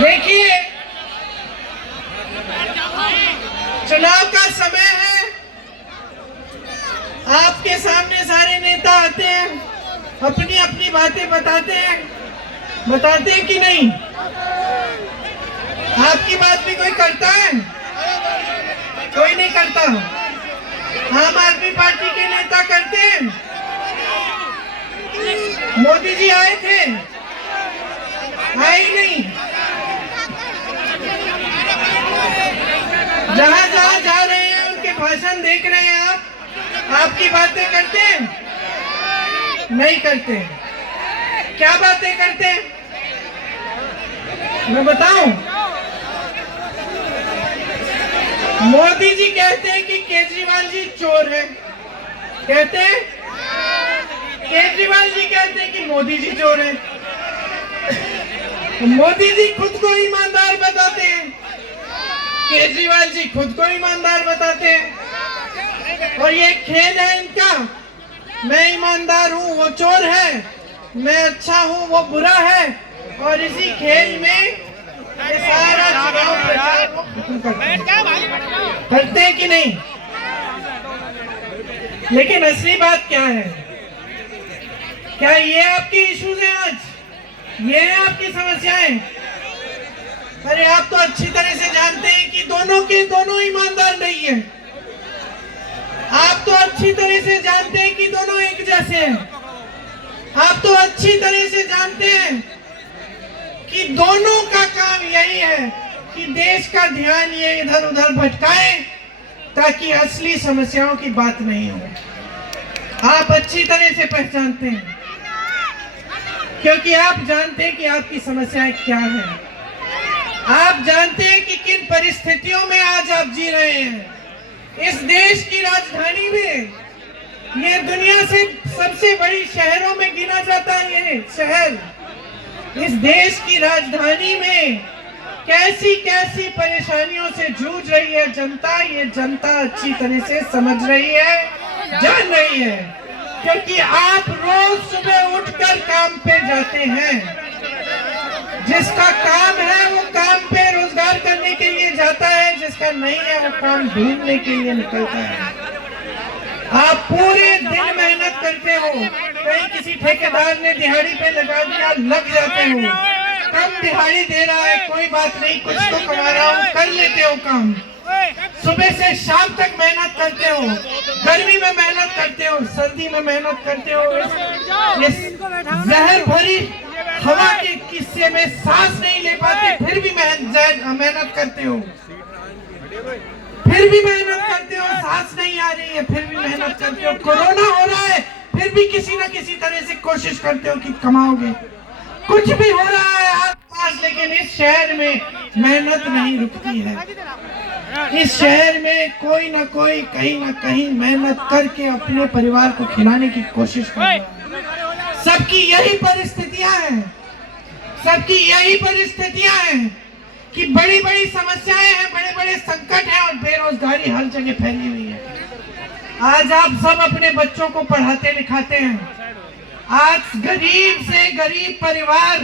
देखिए, चुनाव का समय है, आपके सामने सारे नेता आते हैं, अपनी अपनी बातें बताते हैं कि नहीं? आपकी बात भी कोई करता है? कोई नहीं करता। आम आदमी पार्टी के नेता करते हैं। मोदी जी आए थे, आए ही नहीं। जहां जहां जा रहे हैं उनके भाषण देख रहे हैं आप, आपकी बातें करते हैं? नहीं करते। क्या बातें करते हैं मैं बताऊं? मोदी जी कहते हैं कि केजरीवाल जी चोर है, कहते हैं। केजरीवाल जी कहते हैं कि मोदी जी चोर है। मोदी जी खुद को ईमानदार बताते हैं, केजरीवाल जी खुद को ईमानदार बताते हैं। और ये खेल है इनका, मैं ईमानदार हूँ वो चोर है, मैं अच्छा हूँ वो बुरा है। और इसी खेल में ये सारा चुनाव प्रचार करते हैं कि नहीं? लेकिन असली बात क्या है? क्या ये आपकी इश्यूज हैं आज? ये है आपकी समस्याएं? अरे आप तो अच्छी तरह से जानते हैं कि दोनों के दोनों ईमानदार नहीं है। आप तो अच्छी तरह से जानते हैं कि दोनों एक जैसे हैं। आप तो अच्छी तरह से जानते हैं कि दोनों का काम यही है कि देश का ध्यान ये इधर उधर भटकाए ताकि असली समस्याओं की बात नहीं हो। आप अच्छी तरह से पहचानते हैं, क्योंकि आप जानते हैं कि आपकी समस्याएं क्या हैं। आप जानते हैं कि किन परिस्थितियों में आज आप जी रहे हैं। इस देश की राजधानी में, ये दुनिया से सबसे बड़ी शहरों में गिना जाता है ये शहर। इस देश की राजधानी में कैसी कैसी परेशानियों से जूझ रही है जनता, ये जनता अच्छी तरह से समझ रही है, जान रही है। क्योंकि आप रोज सुबह उठकर काम पे जाते हैं। जिसका काम है वो काम पे रोजगार करने के लिए जाता है, जिसका नहीं है वो काम ढूंढने के लिए निकलता है। आप पूरे दिन मेहनत करते हो, कहीं किसी ठेकेदार ने दिहाड़ी पे लगा दिया, लग जाते हो। कम दिहाड़ी दे रहा है, कोई बात नहीं, कुछ तो कमा रहा हूँ, कर लेते हो काम। सुबह से शाम तक मेहनत करते हो, गर्मी में मेहनत करते हो, सर्दी में मेहनत करते हो। जहर भरी हवा के किस्से में सांस नहीं ले पाते, फिर भी मेहनत करते हो, फिर भी मेहनत करते हो। सांस नहीं आ रही है, फिर भी मेहनत करते हो। कोरोना हो रहा है, फिर भी किसी न किसी तरह से कोशिश करते हो कि कमाओगे। कुछ भी हो रहा है आसपास, लेकिन इस शहर में मेहनत नहीं रुकती है। इस शहर में कोई ना कोई कहीं ना कहीं मेहनत करके अपने परिवार को खिलाने की कोशिश कर रहा है। सबकी यही परिस्थितियां हैं, सबकी यही परिस्थितियां हैं कि बड़ी बड़ी समस्याएं हैं, बड़े बड़े संकट हैं और बेरोजगारी हर जगह फैली हुई है। आज आप सब अपने बच्चों को पढ़ाते लिखाते हैं। आज गरीब से गरीब परिवार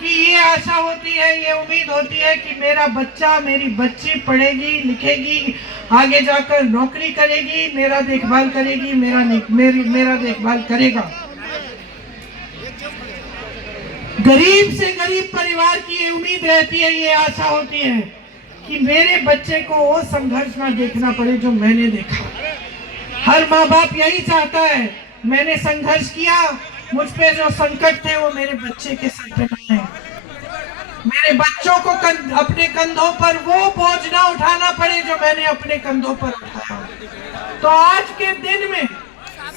की ये आशा होती है, ये उम्मीद होती है कि मेरा बच्चा, मेरी बच्ची पढ़ेगी लिखेगी, आगे जाकर नौकरी करेगी, मेरा देखभाल करेगी, मेरा देखभाल करेगा। गरीब से गरीब परिवार की ये उम्मीद रहती है, ये आशा होती है कि मेरे बच्चे को वो संघर्ष ना देखना पड़े जो मैंने देखा। हर माँ बाप यही चाहता है, मैंने संघर्ष किया, मुझ पे जो संकट थे वो मेरे बच्चे के सर पे नहीं है। मेरे बच्चों को अपने कंधों पर वो बोझ ना उठाना पड़े जो मैंने अपने कंधों पर उठाया। तो आज के दिन में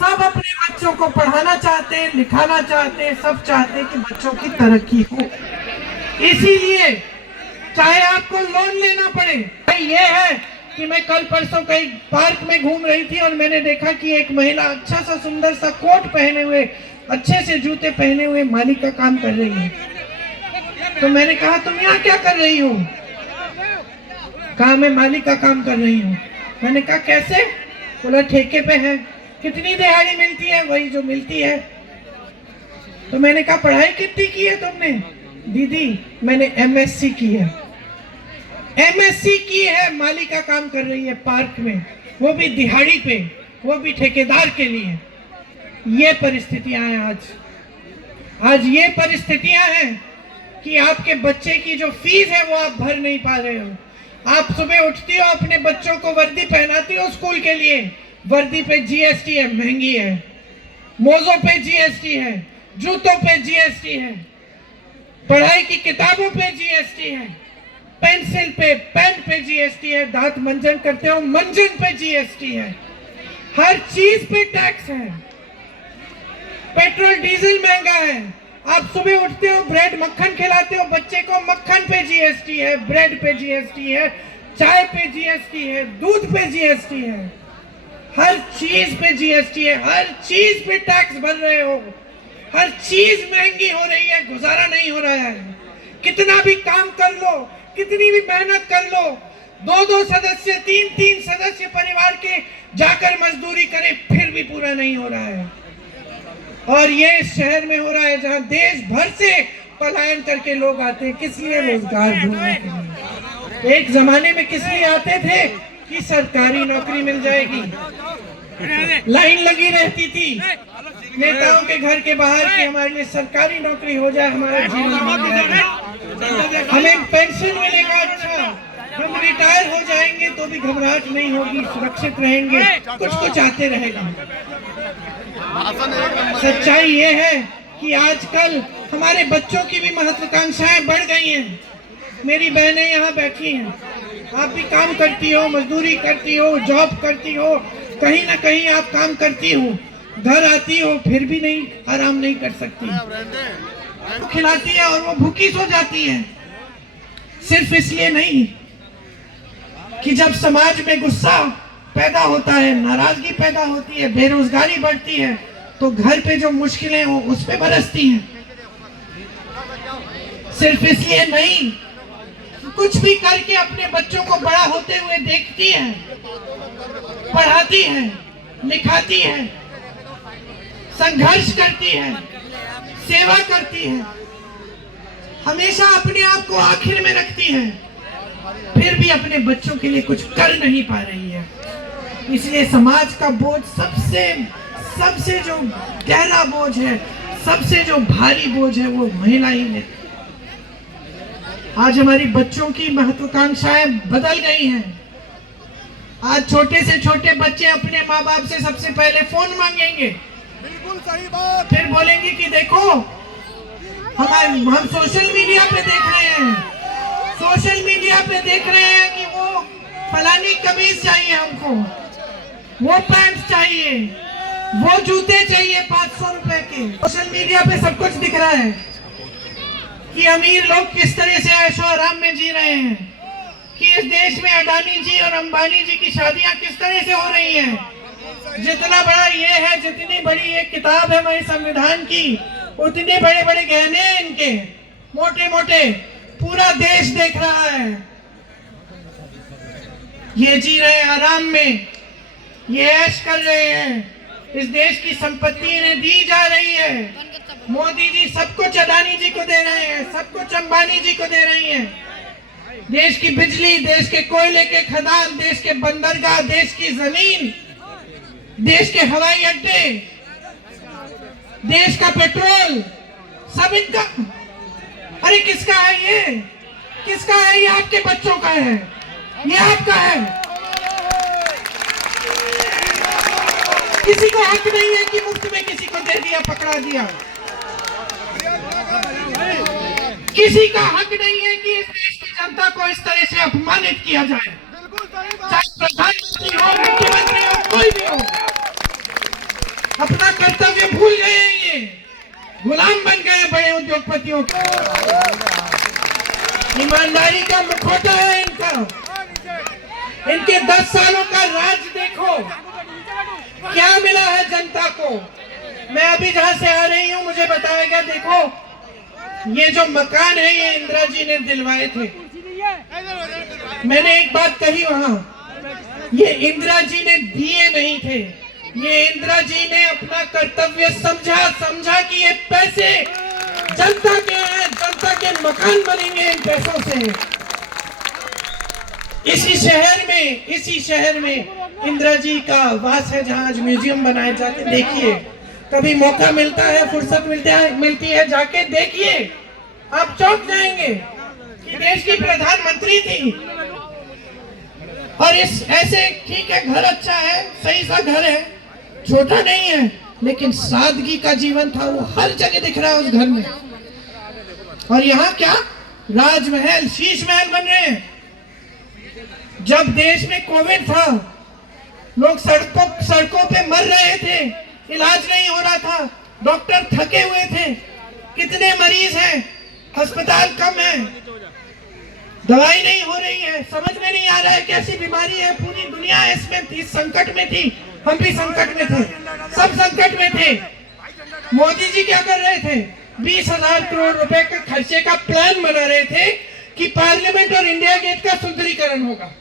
सब अपने बच्चों को पढ़ाना चाहते हैं, लिखाना चाहते हैं, सब चाहते हैं कि बच्चों की तरक्की हो। इसीलिए चाहे आपको लोन लेना पड़े। ये है कि मैं कल परसों कहीं पार्क में घूम रही थी और मैंने देखा कि एक महिला अच्छा सा सुंदर सा कोट पहने हुए, अच्छे से जूते पहने हुए माली का काम कर रही है। तो मैंने कहा तुम यहाँ क्या कर रही हो? कहा मैं माली का काम कर रही हूँ। मैंने कहा कैसे? बोला ठेके पे है। कितनी दिहाड़ी मिलती है? वही जो मिलती है। तो मैंने कहा पढ़ाई कितनी की है तुमने? दीदी मैंने एमएससी की है। एमएससी की है, माली का काम कर रही है पार्क में, वो भी दिहाड़ी पे, वो भी ठेकेदार के लिए। ये परिस्थितियां हैं आज ये परिस्थितियां हैं कि आपके बच्चे की जो फीस है वो आप भर नहीं पा रहे हो। आप सुबह उठती हो, अपने बच्चों को वर्दी पहनाती हो स्कूल के लिए, वर्दी पे जीएसटी है, महंगी है, मोजों पे जीएसटी है, जूतों पे जीएसटी है, पढ़ाई की किताबों पे जीएसटी है, पेंसिल पे, पेन पे जीएसटी है, दांत मंजन करते हो मंजन पे जीएसटी है, हर चीज पे टैक्स है, पेट्रोल डीजल महंगा है। आप सुबह उठते हो, ब्रेड मक्खन खिलाते हो बच्चे को, मक्खन पे जीएसटी है, ब्रेड पे जीएसटी है, चाय पे जीएसटी है, दूध पे जीएसटी है, हर चीज पे जीएसटी है, हर चीज पे टैक्स भर रहे हो, हर चीज महंगी हो रही है, गुजारा नहीं हो रहा है। कितना भी काम कर लो, कितनी भी मेहनत कर लो, 2-2 सदस्य, 3-3 सदस्य परिवार के जाकर मजदूरी करें, फिर भी पूरा नहीं हो रहा है। और ये इस शहर में हो रहा है जहां देश भर से पलायन करके लोग आते हैं, किस लिए? रोजगार ढूंढने के लिए। एक जमाने में किस लिए आते थे? कि सरकारी नौकरी मिल जाएगी, लाइन लगी रहती थी नेताओं के घर के बाहर कि हमारे लिए सरकारी नौकरी हो जाए, हमारा जीवन हमें पेंशन मिलेगा, अच्छा हम रिटायर हो जाएंगे तो भी घबराहट नहीं होगी, सुरक्षित रहेंगे, कुछ आते रहेगा। सच्चाई ये है कि आजकल हमारे बच्चों की भी महत्वाकांक्षाएं बढ़ गई हैं। मेरी बहनें यहाँ बैठी हैं, आप भी काम करती हो, मजदूरी करती हो, जॉब करती हो, कहीं ना कहीं आप काम करती हो, घर आती हो फिर भी नहीं आराम नहीं कर सकती, तो खिलाती है और वो भूखी सो जाती है। सिर्फ इसलिए नहीं कि जब समाज में गुस्सा पैदा होता है, नाराजगी पैदा होती है, बेरोजगारी बढ़ती है, तो घर पे जो मुश्किलें हो उस पे बरसती हैं। सिर्फ इसलिए नहीं, कुछ भी करके अपने बच्चों को बड़ा होते हुए देखती है, पढ़ाती है, लिखाती है, संघर्ष करती है, सेवा करती है, हमेशा अपने आप को आखिर में रखती है, फिर भी अपने बच्चों के लिए कुछ कर नहीं पा रही है। इसलिए समाज का बोझ सबसे जो गहरा बोझ है, सबसे जो भारी बोझ है, वो महिला ही है। आज हमारी बच्चों की महत्वाकांक्षाएं बदल गई हैं। आज छोटे से छोटे बच्चे अपने माँ बाप से सबसे पहले फोन मांगेंगे, बिल्कुल सही बात, फिर बोलेंगे कि देखो हम सोशल मीडिया पे देख रहे हैं, सोशल मीडिया पे देख रहे हैं कि वो फलानी कमीज चाहिए हमको, वो पैंट चाहिए, वो जूते चाहिए 500 रुपए के। सोशल मीडिया पे सब कुछ दिख रहा है कि अमीर लोग किस तरह से ऐशो आराम में जी रहे हैं, कि इस देश में अडानी जी और अंबानी जी की शादियां किस तरह से हो रही हैं। जितना बड़ा ये है, जितनी बड़ी ये किताब है हमारे संविधान की, उतने बड़े बड़े गहने इनके, मोटे मोटे, पूरा देश देख रहा है। ये जी रहे हैं आराम में, ये ऐश कर रहे हैं, इस देश की संपत्ति इन्हें दी जा रही है। मोदी जी सब कुछ अडानी जी को दे रहे हैं, सब कुछ अंबानी जी को दे रही हैं। देश की बिजली, देश के कोयले के खदान, देश के बंदरगाह, देश की जमीन, देश के हवाई अड्डे, देश का पेट्रोल, सब इनका। अरे किसका है ये? किसका है ये? आपके बच्चों का है, ये आपका है। किसी को हक नहीं है कि मुफ्त में किसी को दे दिया, पकड़ा दिया। किसी का हक नहीं है कि इस देश की जनता को इस तरह से अपमानित किया जाए, चाहे प्रधानमंत्री हो, मुख्यमंत्री हो, कोई भी हो। अपना कर्तव्य भूल गए हैं, ये गुलाम बन गए बड़े उद्योगपतियों के। ईमानदारी का मुखौटा है इनका। इनके 10 सालों का राज देखो, क्या मिला है जनता को। मैं अभी जहां से आ रही हूं, मुझे बताया गया, देखो ये जो मकान है ये इंदिरा जी ने दिलवाए थे। मैंने एक बात कही वहां, ये इंदिरा जी ने दिए नहीं थे, ये इंदिरा जी ने अपना कर्तव्य समझा कि ये पैसे जनता के हैं, जनता के मकान बनेंगे इन पैसों से। इसी शहर में इंदिरा जी का वास है, जहाँ आज म्यूजियम बनाए, जाके देखिए। कभी मौका मिलता है, फुर्सत मिलती है, जाके देखिए, आप चौंक जाएंगे कि देश की प्रधानमंत्री थी। और इस ऐसे ठीक है, घर अच्छा है, सही सा घर है, छोटा नहीं है, लेकिन सादगी का जीवन था, वो हर जगह दिख रहा है उस घर में। और यहाँ क्या राजमहल, शीश महल बन रहे हैं। जब देश में कोविड था, लोग सड़कों पे मर रहे थे, इलाज नहीं हो रहा था, डॉक्टर थके हुए थे, कितने मरीज हैं, अस्पताल कम है, दवाई नहीं हो रही है, समझ में नहीं आ रहा है कैसी बीमारी है। पूरी दुनिया इसमें इस संकट में थी, हम भी संकट में थे, सब संकट में थे। मोदी जी क्या कर रहे थे? 20,000 करोड़ रुपए के खर्चे का प्लान बना रहे थे कि पार्लियामेंट और इंडिया गेट का सुंदरीकरण होगा।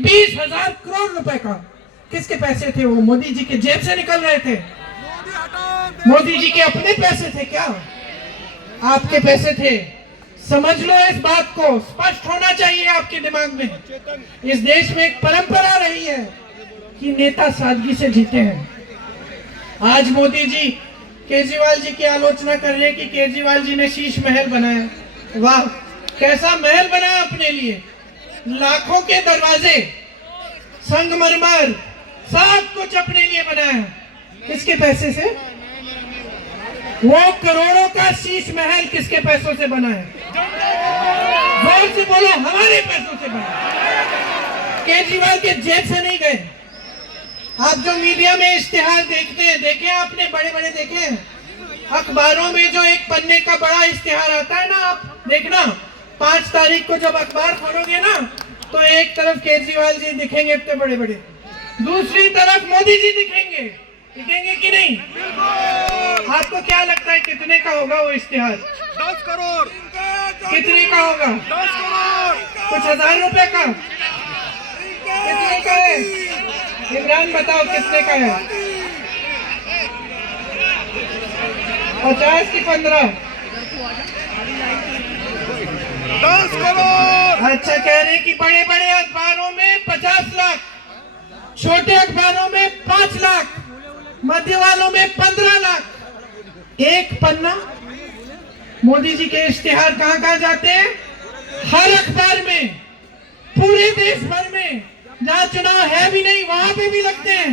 20,000 करोड़ रुपए का किसके पैसे थे? वो मोदी जी के जेब से निकल रहे थे। मोदी जी के अपने पैसे थे क्या? आपके पैसे थे। समझ लो, इस बात को स्पष्ट होना चाहिए आपके दिमाग में। इस देश में एक परंपरा रही है कि नेता सादगी से जीते हैं। आज मोदी जी केजरीवाल जी की आलोचना कर रहे हैं कि केजरीवाल जी ने शीश महल बनाया। वाह, कैसा महल बनाया अपने लिए, लाखों के दरवाजे, संगमरमर, सब कुछ अपने लिए बनाया। किसके पैसे से? वो करोड़ों का शीश महल किसके पैसों से बना है? जोर से बोलो, हमारे पैसों से बना। केजरीवाल के जेब से नहीं गए। आप जो मीडिया में इश्तिहार देखते हैं, देखे आपने, बड़े बड़े देखे हैं अखबारों में, जो एक पन्ने का बड़ा इश्तिहार आता है ना, आप देखना 5 तारीख को जब अखबार खोलोगे ना, तो एक तरफ केजरीवाल जी दिखेंगे इतने बड़े बड़े, दूसरी तरफ मोदी जी दिखेंगे कि नहीं? आपको क्या लगता है कितने का होगा वो इश्तिहार? 10 करोड़। कितने का होगा? 10 करोड़। कुछ 1000 रुपए का? कितने का है? इमरान बताओ कितने का है? 50 की 15? 10 करोड़। अच्छा, कह रहे कि बड़े बड़े अखबारों में 50 लाख, छोटे अखबारों में 5 लाख, मध्य वालों में 15 लाख। एक पन्ना। मोदी जी के इश्तिहार कहां कहां जाते हैं? हर अखबार में, पूरे देश भर में, जहां चुनाव है भी नहीं वहां पे भी लगते हैं।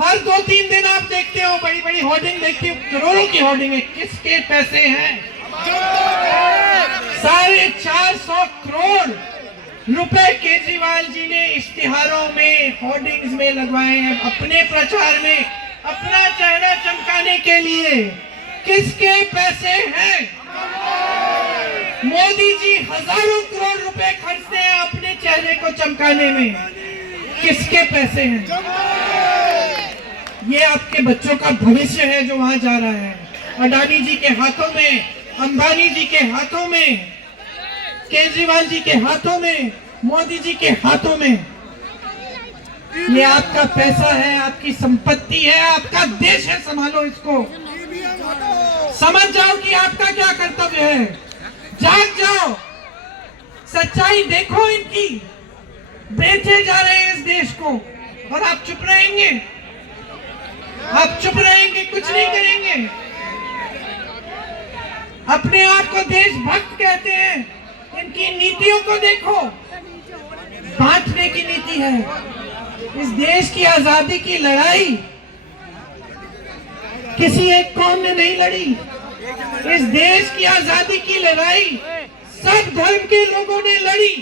हर 2-3 दिन आप देखते हो बड़ी बड़ी होर्डिंग देखते हो, करोड़ों की होर्डिंग है। किसके पैसे हैं? 450 करोड़ रुपए केजरीवाल जी ने इश्तिहारों में, होर्डिंग्स में लगवाए हैं, अपने प्रचार में, अपना चेहरा चमकाने के लिए। किसके पैसे हैं? मोदी जी हजारों करोड़ रुपए खर्चते हैं अपने चेहरे को चमकाने में। किसके पैसे हैं? ये आपके बच्चों का भविष्य है जो वहां जा रहा है। अडानी जी के हाथों में, अंबानी जी के हाथों में, केजरीवाल जी के हाथों में, मोदी जी के हाथों में। ये आपका पैसा है, आपकी संपत्ति है, आपका देश है, संभालो इसको। समझ जाओ कि आपका क्या कर्तव्य है, जाग जाओ, सच्चाई देखो इनकी। बेचे जा रहे हैं इस देश को और आप चुप रहेंगे? आप चुप रहेंगे, कुछ नहीं करेंगे? अपने आप को देशभक्त कहते हैं, इनकी नीतियों को देखो, बांटने की नीति है। इस देश की आजादी की लड़ाई किसी एक कौम ने नहीं लड़ी। इस देश की आजादी की लड़ाई सब धर्म के लोगों ने लड़ी,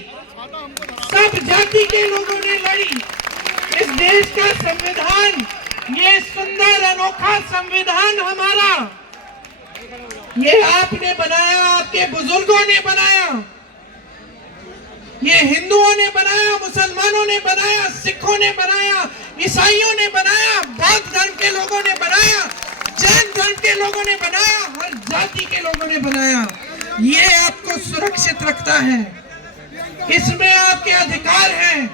सब जाति के लोगों ने लड़ी। इस देश का संविधान, ये सुंदर अनोखा संविधान हमारा, ये आपने बनाया, आपके बुजुर्गों ने बनाया, ये हिंदुओं ने बनाया, मुसलमानों ने बनाया, सिखों ने बनाया, ईसाइयों ने बनाया, बौद्ध धर्म के लोगों ने बनाया, जैन धर्म के लोगों ने बनाया, हर जाति के लोगों ने बनाया। ये आपको सुरक्षित रखता है, इसमें आपके अधिकार हैं,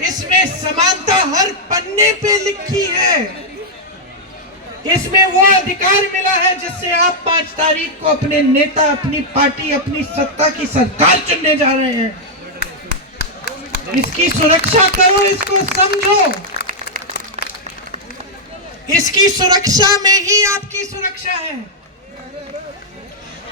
इसमें समानता हर पन्ने पे लिखी है। इसमें वो अधिकार मिला है जिससे आप 5 तारीख को अपने नेता, अपनी पार्टी, अपनी सत्ता की सरकार चुनने जा रहे हैं। इसकी सुरक्षा करो, इसको समझो। इसकी सुरक्षा में ही आपकी सुरक्षा है।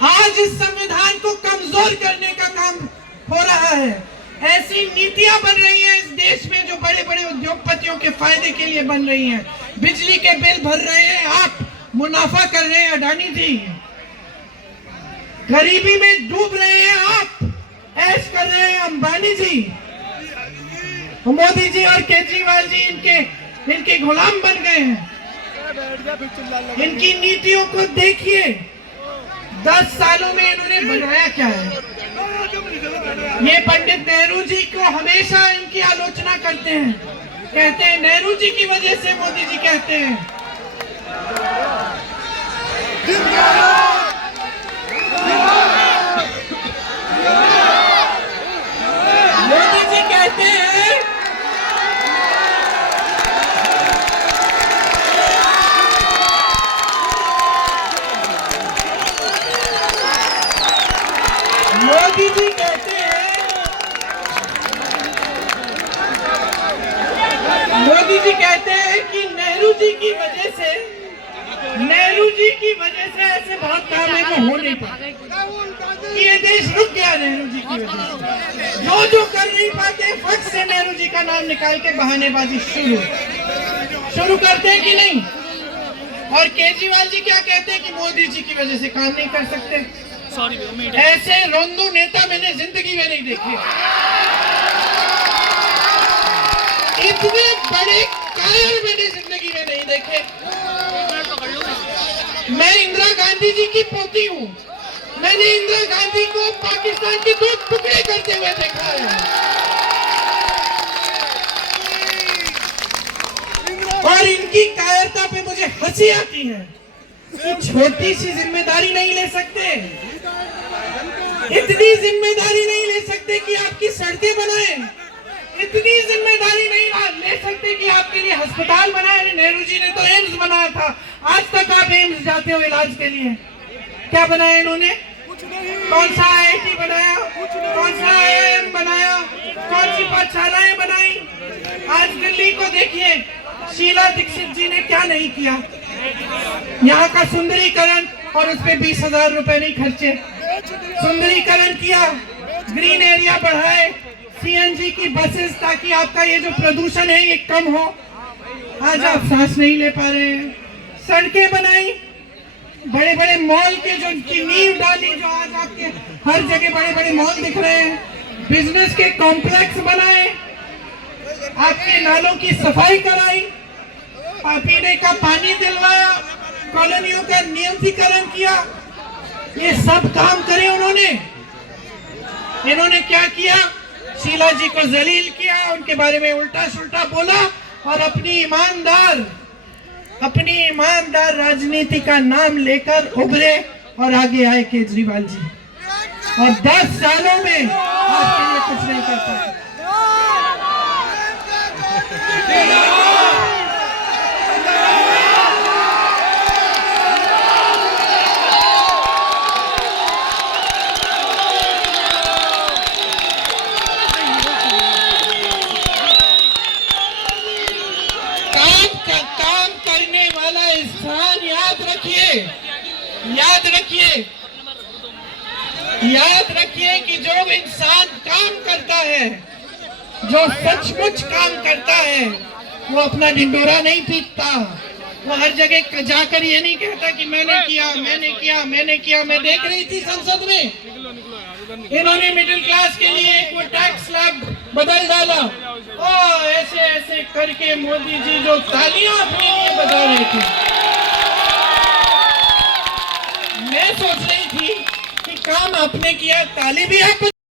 आज इस संविधान को कमजोर करने का काम हो रहा है। ऐसी नीतियां बन रही हैं इस देश में जो बड़े बड़े उद्योगपतियों के फायदे के लिए बन रही हैं। बिजली के बिल भर रहे हैं आप, मुनाफा कर रहे हैं अडानी जी। गरीबी में डूब रहे हैं आप, ऐश कर रहे हैं अंबानी जी। मोदी जी और केजरीवाल जी इनके गुलाम बन गए हैं। इनकी नीतियों को देखिए, 10 सालों में इन्होंने बनाया क्या है। ये पंडित नेहरू जी को हमेशा इनकी आलोचना करते हैं, कहते हैं नेहरू जी की वजह से मोदी जी कहते हैं। मोदी जी कहते हैं मोदी जी कहते हैं कि नेहरू जी की वजह से ऐसे बहुत काम है जो हो नहीं पाए। ये देश रुक गया नेहरू जी की वजह से। जो कर नहीं पाते फट से नेहरू जी का नाम निकाल के बहानेबाजी शुरू करते हैं कि नहीं। और केजरीवाल जी क्या कहते हैं कि मोदी जी की वजह से काम नहीं कर सकते। ऐसे रोंदू नेता मैंने जिंदगी में नहीं देखे। इतने बड़े कायर मैंने जिंदगी में नहीं देखे। मैं इंदिरा गांधी जी की पोती हूँ। मैंने इंदिरा गांधी को पाकिस्तान के 2 टुकड़े करते हुए देखा है। और इनकी कायरता पे मुझे हंसी आती है कि छोटी सी जिम्मेदारी नहीं ले सकते, इतनी जिम्मेदारी नहीं ले सकते कि आपकी सड़कें बनाएं, इतनी जिम्मेदारी नहीं ले सकते कि आपके लिए अस्पताल बनाए। नेहरू जी ने तो एम्स बनाया था। आज तक आप एम्स जाते हो इलाज के लिए, क्या बनाया इन्होंने? कौन सा IIT बनाया, कौन सा IIM बनाया, कौन सी पाठशालाएं बनाई? आज दिल्ली को देखिए, शीला दीक्षित जी ने क्या नहीं किया। यहाँ का सुंदरीकरण, और उस पर 20,000 रुपए नहीं खर्चे। सुंदरीकरण किया, ग्रीन एरिया बढ़ाए, CNG की बसेस, ताकि आपका ये जो प्रदूषण है ये कम हो। आज आप सांस नहीं ले पा रहे हैं। सड़कें बनाई, बड़े बड़े मॉल के जो की नींव डाली, जो आज आपके हर जगह बड़े बड़े मॉल दिख रहे हैं। बिजनेस के कॉम्प्लेक्स बनाए, आपके नालों की सफाई कराई, पीने का पानी दिलवाया, कॉलोनियों का नियंत्रीकरण किया। ये सब काम करे उन्होंने। इन्होंने क्या किया? शीला जी को जलील किया, उनके बारे में उल्टा सुल्टा बोला और अपनी ईमानदार राजनीति का नाम लेकर उभरे और आगे आए केजरीवाल जी। और 10 सालों में आपके लिए कुछ नहीं कर पाए। काम करने वाला इंसान याद रखिए कि जो इंसान काम करता है, जो सचमुच काम करता है, वो अपना ढिंडोरा नहीं पीटता। वो हर जगह जाकर ये नहीं कहता कि मैंने किया। मैं देख रही थी संसद में, इन्होंने मिडिल क्लास के लिए एक वो टैक्स स्लैब बदल डाला। ऐसे करके मोदी जी जो तालियां अपने लिए बजा रहे थे, मैं सोच रही थी कि काम आपने किया, ताली भी आप